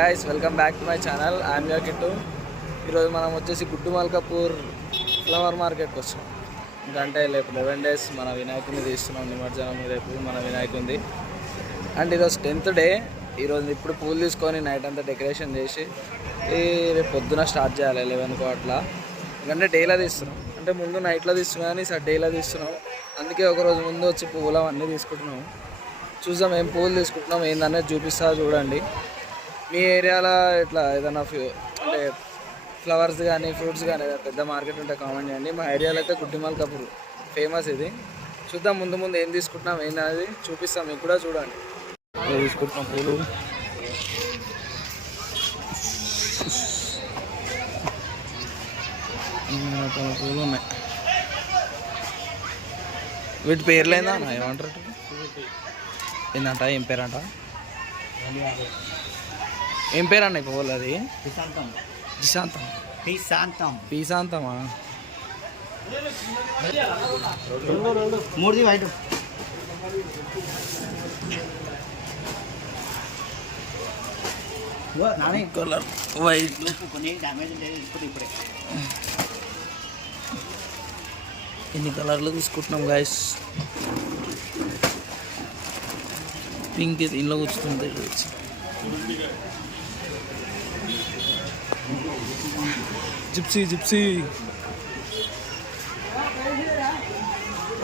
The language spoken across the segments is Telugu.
guys, welcome back to my channel. I am your Kittu. ఈరోజు మనం వచ్చేసి గుడ్డు మల్కాపూర్ ఫ్లవర్ మార్కెట్కి వచ్చాం. ఎందుకంటే రేపు 11 days మన వినాయకుడిని తీస్తున్నాం. నిమజ్జనం రేపు మన వినాయకుడిని. అండ్ ఈరోజు 10th day. ఈరోజు ఇప్పుడు పూలు తీసుకొని నైట్ అంతా డెకరేషన్ చేసి రేపు పొద్దున స్టార్ట్ చేయాలి 11కు అట్లా. ఎందుకంటే డేలో తీస్తున్నాం. అంటే ముందు నైట్లో తీస్తున్నాం కానీ సార్ డేలో తీస్తున్నాం. అందుకే ఒకరోజు ముందు వచ్చి పువ్వులు అవన్నీ తీసుకుంటున్నాం. చూద్దాం ఏం పువ్వులు తీసుకుంటున్నాం ఏందనేది చూపిస్తా చూడండి. మీ ఏరియాలో ఇట్లా ఏదైనా అంటే ఫ్లవర్స్ కానీ ఫ్రూట్స్ కానీ ఏదైనా పెద్ద మార్కెట్ ఉంటే కామెంట్ చేయండి. మా ఏరియాలో అయితే గుడ్డు మల్కాపూర్ ఫేమస్ ఇది. చూద్దాం ముందు ఏం తీసుకుంటున్నాం ఏందనేది చూపిస్తాం, మీకు కూడా చూడండి. తీసుకుంటున్నాం పూలు. పూలు ఉన్నాయి. వీటి పేర్లేదా ఏమంటారు ఏంటంట ఏం పేరంట ఏం పేరు అన్న పువ్వులు అది? పీశాంతమా? మూడుది వైట్ కలర్ వైట్. ఎన్ని కలర్లు తీసుకుంటున్నాం గాయస్. పింక్ ఇంట్లో కూర్చుంది. జిప్సీ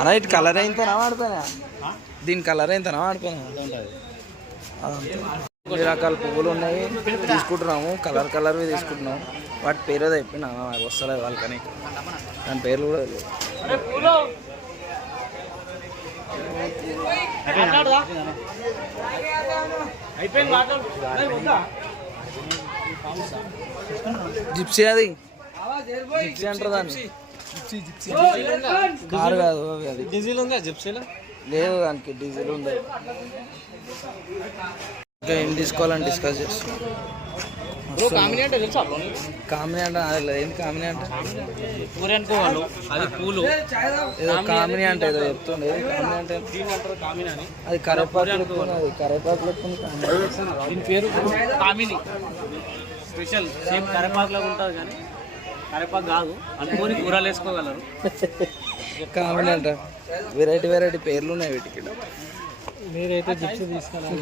అలా ఇటు కలర్ అయితేనా వాడిపోయినా? దీని కలర్ అయితేనా వాడిపోయినా? అన్ని రకాల పువ్వులు ఉన్నాయి తీసుకుంటున్నాము. కలర్వి తీసుకుంటున్నాము. వాటి పేరు చెప్పినా నాకు వస్తలేదు వాళ్ళకని. దాని పేర్లు కూడా జిప్సీ. అది జిప్సీ అంటారు దాన్ని. కారు కాదు అది. డీజిల్ ఉందా జిప్సీలో? లేదు, దానికి డీజిల్ ఉండదు. ఇంకా ఏం తీసుకోవాలని డిస్కస్ చేస్తాం. కామినీ అంటే ఏంటి? కామినీ అంటే ఏదో కామినీ అంటే ఏదో చెప్తుండే. కామినీ అంటే అది కరేపాకు లెక్కున్నది. కరేపాకు లెక్కుని పేరు కామినీ. స్పెషల్ సేమ్ కరేపాకులో ఉంటుంది కానీ కరేపాకు కాదు అనుకొని కూరలు వేసుకోగలరు. కామినీ అంట. వెరైటీ పేర్లు ఉన్నాయి వీటికి. మీరైతే జిప్సీ తీసుకోవాలి.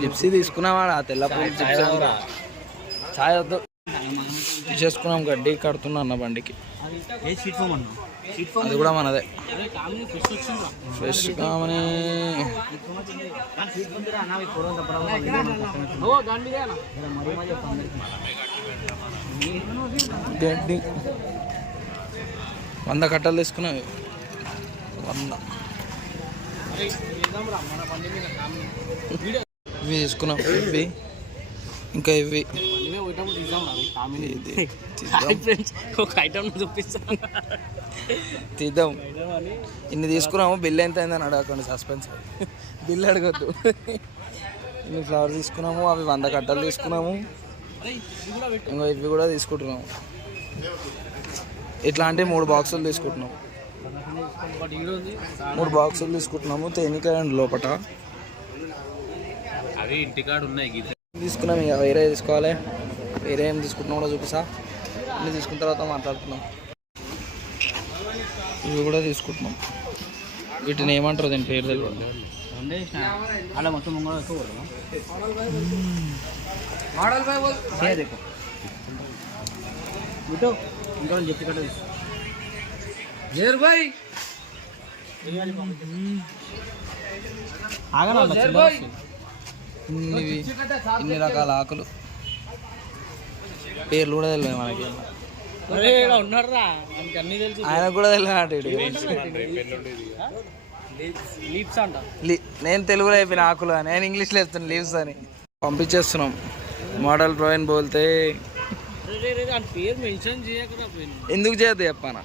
జిప్సీ తీసుకున్నావాడు ఆ తెల్ల పూలు జిప్సీ ఛాయ్ వద్దు తీసేసుకున్నాం. గడ్డి కడుతున్నా అన్న బండికి. అది కూడా మనదే ఫ్రెష్ కామని. గడ్డి 100 కట్టలు తీసుకున్నాం. 100 ఇవి తీసుకున్నాం. ఇవి ఇంకా ఇవి తీద్దాం. ఇన్ని తీసుకున్నాము. బిల్ ఎంత అయిందని అడగకండి, సస్పెన్స్. బిల్ అడగద్దు. ఇన్ని ఫ్లవర్స్ తీసుకున్నాము. అవి 100 కట్టలు తీసుకున్నాము. ఇంకా ఇవి కూడా తీసుకుంటున్నాము. ఇట్లాంటి 3 బాక్సులు తీసుకుంటున్నాము. 3 బాక్సులు తీసుకుంటున్నాము. తేనికాయ లోపట అవి ఇంటికాడ ఉన్నాయి తీసుకున్నాం. ఇక వేరే తీసుకోవాలి. వేరే ఏం తీసుకుంటున్నాం కూడా చూపిస్తా. అన్నీ తీసుకున్న తర్వాత మాట్లాడుతున్నాం. ఇవి కూడా తీసుకుంటున్నాం. వీటిని ఏమంటారు? దీని పేరు తెలియదు. అలా మొత్తం ఇన్ని రకాల ఆకులు పేర్లు కూడా తెలియదు మనకి. ఆయనకు కూడా తెలియదు. నేను తెలుగులో అయిపోయిన ఆకులు అని, నేను ఇంగ్లీష్లో చెప్తాను లీవ్స్ అని. పంపించేస్తున్నాం. మోడల్ డ్రాయింగ్ బోల్తే ఎందుకు చేయద్దు చెప్పానా?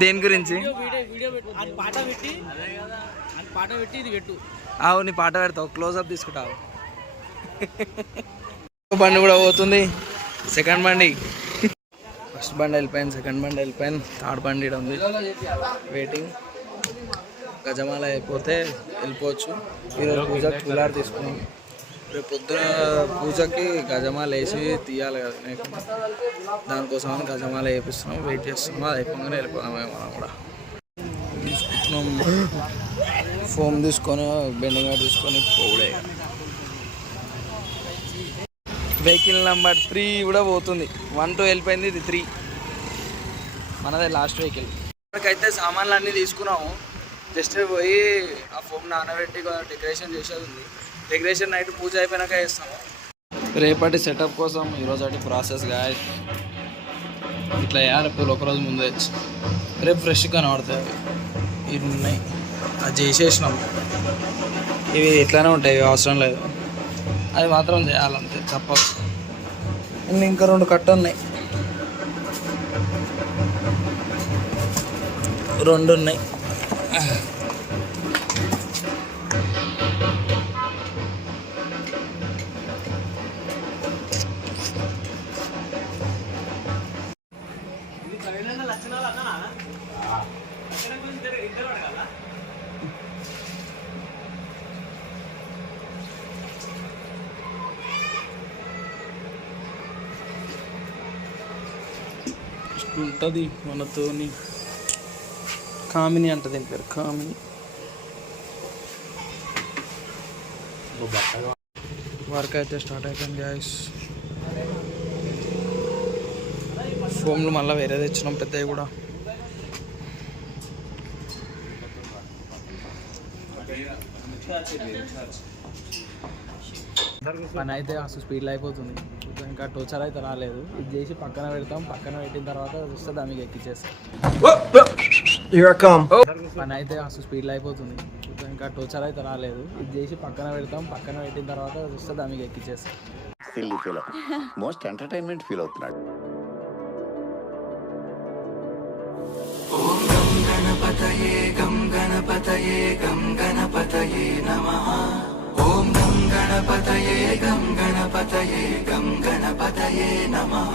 దేని గురించి? అవు నీ పాట పెడతావు, క్లోజ్అప్ తీసుకుంటావు. బండి కూడా పోతుంది. సెకండ్ బండి ఫస్ట్ బండి వెళ్ళిపోయింది, సెకండ్ బండి వెళ్ళిపోయింది, థర్డ్ బండి ఈడ ఉంది వెయిటింగ్. గజమాల అయిపోతే వెళ్ళిపోవచ్చు. ఈరోజు పూజకి కూలర్ తీసుకున్నాం. రేపు పొద్దున పూజకి గజమాల వేసి తీయాలి కదా నీకు, దానికోసమని గజమాల వేపిస్తున్నాం, వెయిట్ చేస్తున్నాం. అది అయిపోగానే వెళ్ళిపోదాం మనం కూడా. తీసుకుంటున్నాం ఫోమ్ తీసుకొని బెండింగ్ తీసుకొని పోవుడే. వెహికల్ నెంబర్ 3 కూడా పోతుంది. 1, 2 వెళ్ళిపోయింది, ఇది 3 మనదే లాస్ట్ వెహికల్. ఇక్కడికైతే సామాన్లు అన్నీ తీసుకున్నాము. జస్ట్ పోయి ఆ ఫోమ్ నానబెట్టి డెకరేషన్ చేసేది ఉంది. డెకరేషన్ నైట్ పూజ అయిపోయినాక చేస్తాము. రేపటి సెటప్ కోసం ఈరోజు ప్రాసెస్ గాయ ఇట్లా వేయాలి. పూలు ఒకరోజు ముందు వచ్చి రేపు ఫ్రెష్గా కనబడతాయి. ఇవి ఉన్నాయి, అది చేసేసినాం. ఇవి ఇట్లానే ఉంటాయి, అవసరం లేదు. అది మాత్రం చేయాలంతే, తప్పదు. ఇంకా 2 కట్ట ఉన్నాయి, 2 ఉన్నాయి. ఉంటుంది మనతోని. కామిని అంట దీని పేరు, కామిని. వర్క్ అయితే స్టార్ట్ అయిపోయింది గ్యాస్. ఫోమ్లు మళ్ళీ వేరే తెచ్చినాం, పెద్దవి కూడా. పని అయితే అసలు స్పీడ్లో అయిపోతుంది. ఇంకా టోచర్ అయితే రాలేదు. ఇది చేసి పక్కన పెడతాం, పక్కన పెట్టిన తర్వాత చూస్తే దానికి ఎక్కిచ్చేస్తాం. పని అయితే అసలు స్పీడ్లో అయిపోతుంది. ఇంకా టోచర్ అయితే రాలేదు. ఇది చేసి పక్కన పెడతాం, పక్కన పెట్టిన తర్వాత చూస్తే దానికి ఎక్కిచ్చేస్తాం. మోస్ట్ ఎంటర్టైన్మెంట్ ఫీల్ అవుతున్నాడు. గం గణపతయే గం గణపతయే నమః. ఓం గం గణపతయే గం గణపతయే గం గణపతయే నమః.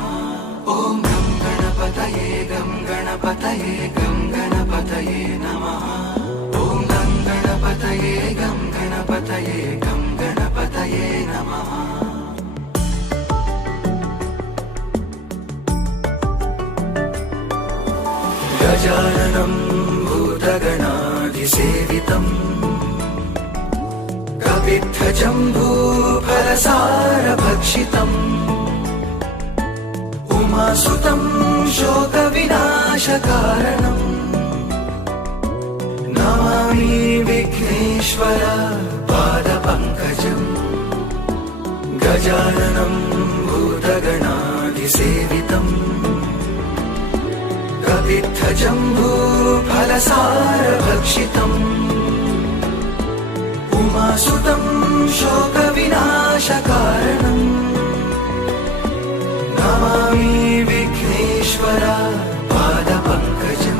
ఓం గం గణపతయే గం గణపతయే గం గణపతయే నమః. ఓం గం గణపతయే గం గణపతయే గం గణపతయే నమః. గజాననం భూతగణాధిసేవితం కవిత్థజంబూఫలసారభక్షితం ఉమాసుతం శోకవినాశకారణం నమామి విఘ్నేశ్వర పాదపంకజం. గజాననం భూతగణాధిసేవితం కవిత్థజంబూఫలసారభక్షితం ఉమాసుతం శోకవినాశకారణం నమామి విఘ్నేశ్వర పాదపంకజం.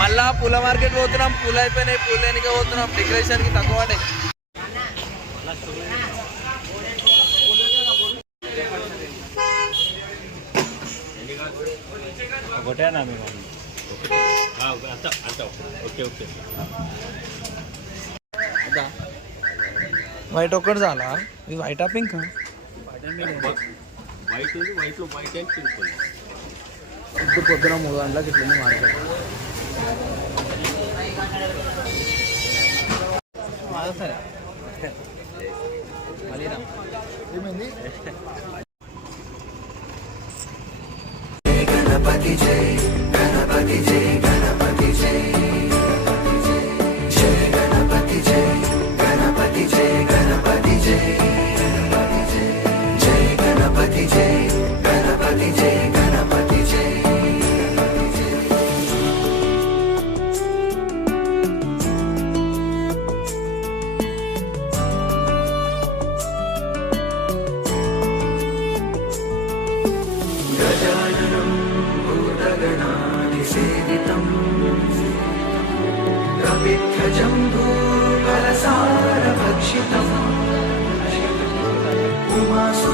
మళ్ళా పూల మార్కెట్ పోతున్నాం. పూలు అయిపోయినాయి, పూలు లేనికే పోతున్నాం. డెకరేషన్కి తక్కువ పడ్డాయి. ఒకటేనా మేము? Okay okay. వైట్ ఒక్కటి చాలా. ఇది వైటా పింక్? వైట్ ఉంది, వైట్లో వైట్ అండ్ పింక్ ఉంది. ఇప్పుడు పొద్దున 3 గంటలకు ఇట్లా మార్కెట్. సరే ఏమైంది? గణపతి జై గణపతి జై గణపతి జై జయ గణపతి జై గణపతి జై గణపతి జై జయ గణపతి జై గణపతి జై గణపతి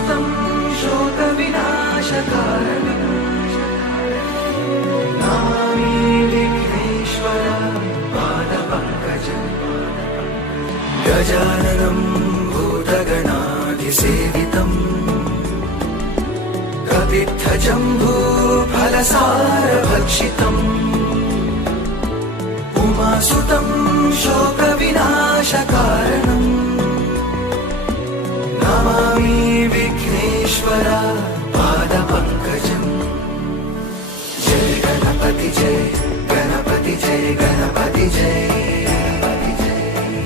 उमासुतं शोकविनाशकारणम् नमामि विघ्नेश्वर पादपङ्कजम् गजाननं भूतगणाधिसेवितम् कपित्थजम्बूफलसारभक्षितम् उमासुतं शोकविनाशकारणम् नमामि विघ्नेश्वर पादपङ्कजम् जय गणपति जय गणपति जय गणपति जय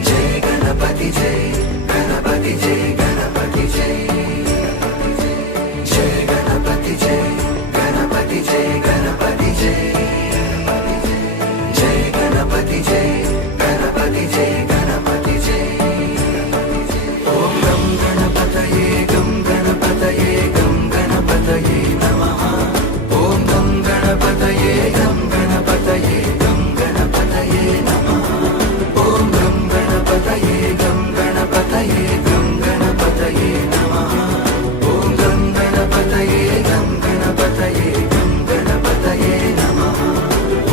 जय गणपति जय गणपति जय गणपति जय जय गणपति जय गणपति जय गणपति जय जय गणपति जय गणपति जय गणपति जय ॐ गं गणपतये गं गणपतये गं गणपतये नमः ॐ गं गणपतये गं गणपतये गं गणपतये नमः ॐ गं गणपतये गं गणपतये गं गणपतये नमः ॐ गं गणपतये गं गणपतये गं गणपतये नमः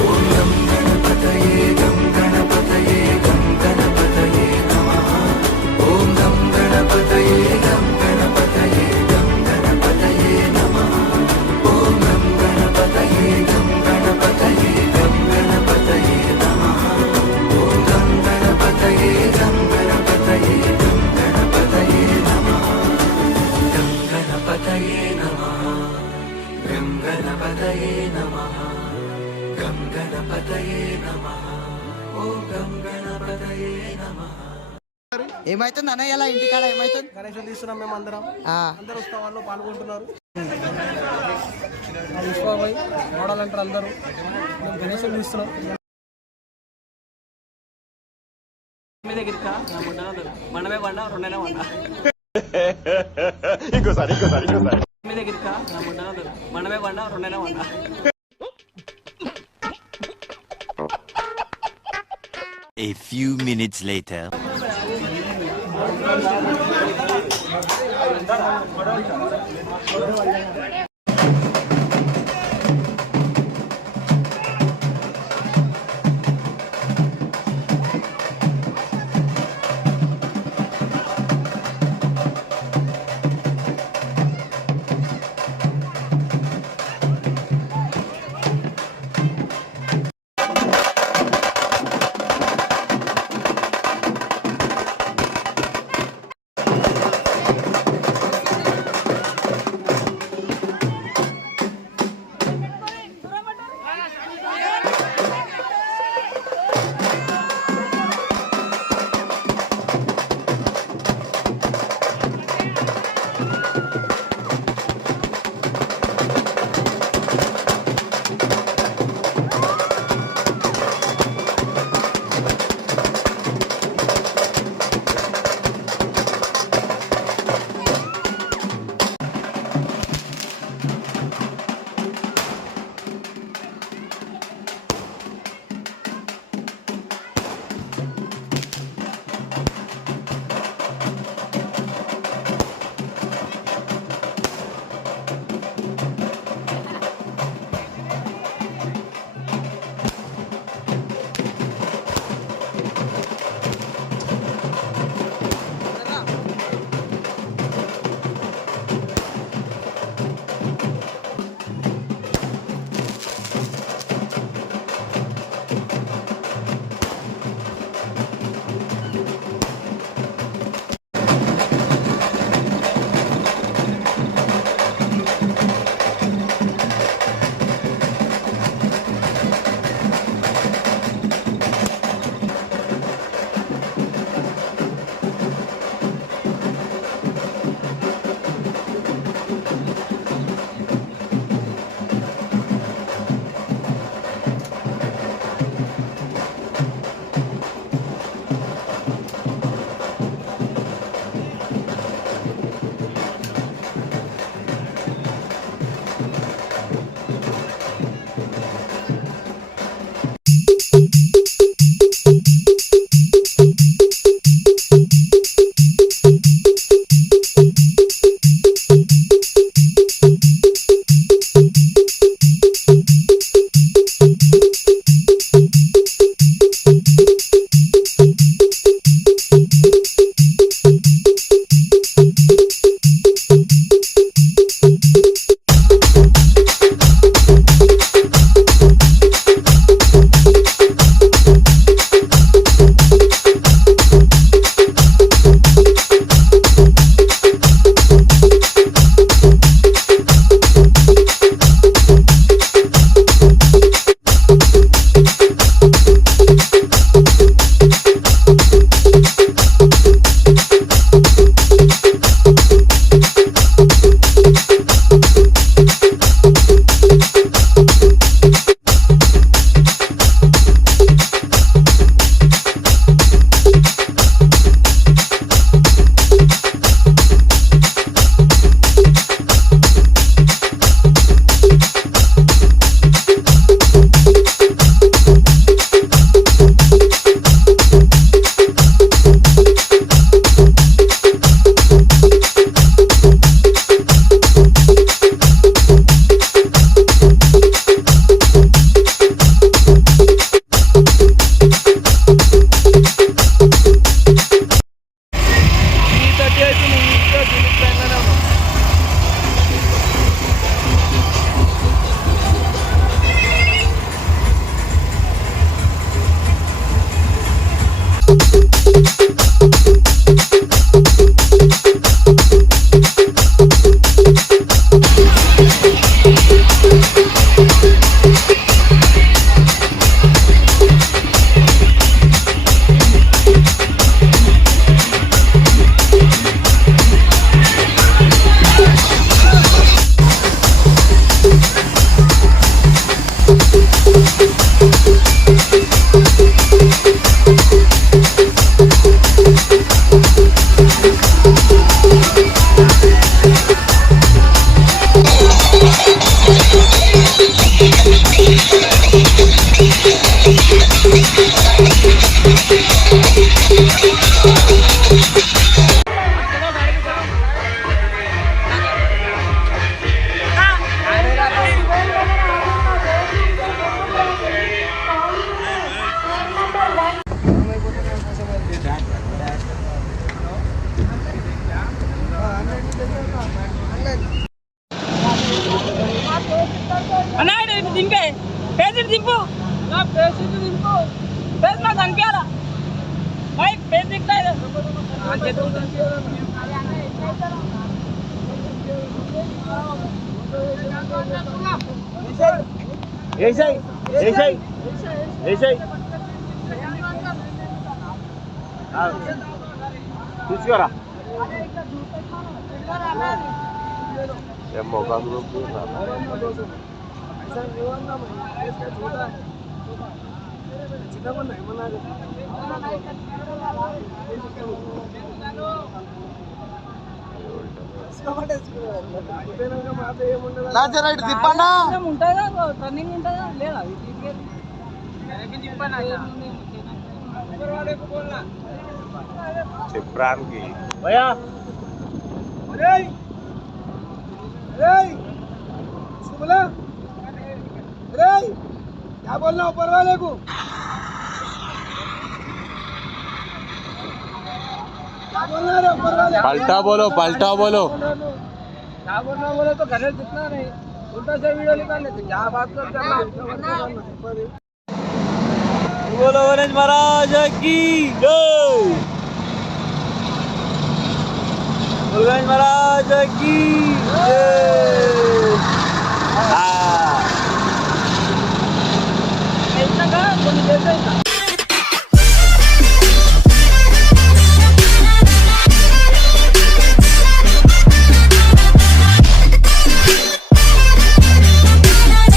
ॐ गं गणपतये गं गणपतये गं गणपतये नमः ॐ गं गणपतये गं गणपतये गं गणपतये नमः ॐ गं गणपतये गं गणपतये गं गणपतये नमः ॐ गं गणपतये गं गणपतये गं गणपतये नमः गं गणपतये नमः गं गणपतये नमः गं गणपतये नमः ॐ गं गणपतये नमः ఏమైతుంది అన్న ఇలా ఇంటికాడ ఏమైతుంది గణేశం తీస్తున్నాం మేము అందరం ఆ, అందరూ ఉత్సవాల్లో పాల్గొంటున్నారు విశ్వాబాయ్ మోడల్ అంటారు అందరూ మేము గణేశం తీస్తున్నాం మీ దగ్గరికి బండమే బండ రెండైనా బండ మీ దగ్గరికి బండమే బండ రెండైనా బండ A few minutes later. అన్నాడు దింపే పేజెంట్ దింపు నా పేజెంట్ దింపు పేజ్ నాకు కనిపించాలా भाई पेज दिखता है आगे तो ऐसे తీసుకురా ఏమో కాదు తిప్పన్నా ఉంటుందా టర్నింగ్ ఉంటుందా లేదా చెప్పడానికి భయ్యా क्या बोल रहा ऊपर वाले को क्या बोल रहा है ऊपर वाले पलटा बोलो क्या बोलना बोले तो घर जितना नहीं उल्टा से वीडियो निकाल लेते क्या बात करते हैं बोलो गणेश महाराज की जय गणेश महाराज की जय